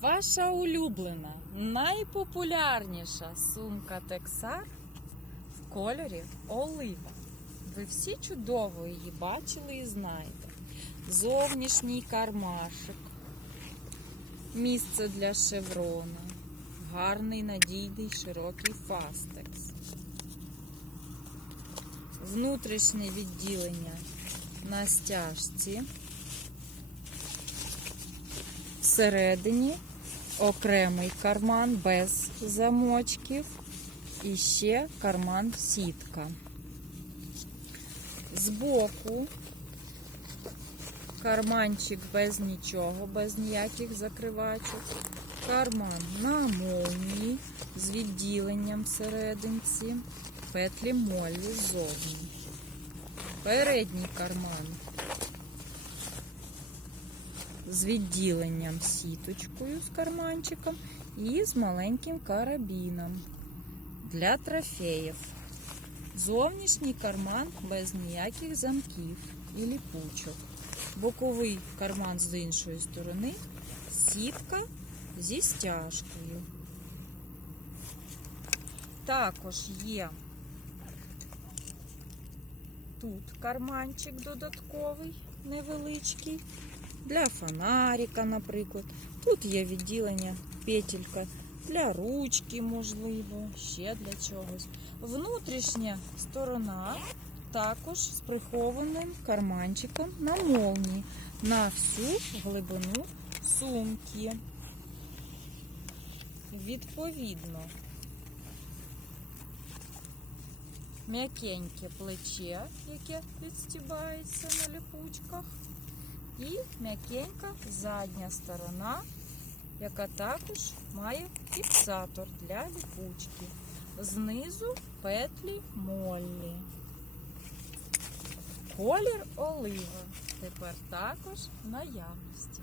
Ваша улюблена, найпопулярніша сумка Тексар в кольорі олива. Ви всі чудово її бачили і знаєте. Зовнішній кармашик, місце для шеврона, гарний надійний широкий фастекс, внутрішнє відділення на стяжці. Всередині окремий карман без замочків і ще карман сітка. Збоку карманчик без нічого, без ніяких закривачок. Карман на молнії з відділенням всерединці, петлі моллі ззовні. Передній карман з відділенням сіточкою з карманчиком і з маленьким карабіном для трофеїв. Зовнішній карман без ніяких замків і ліпучок. Боковий карман з іншої сторони, сітка зі стяжкою. Також є тут карманчик додатковий, невеличкий для фонарика, наприклад. Тут є відділення петелька для ручки, можливо, ще для чогось. Внутрішня сторона також з прихованим карманчиком на молнії на всю глибину сумки. Відповідно, м'якеньке плече, яке відстібається на ліпучках. І м'якенька задня сторона, яка також має фіксатор для ліпучки. Знизу петлі моллі. Колір олива тепер також в наявності.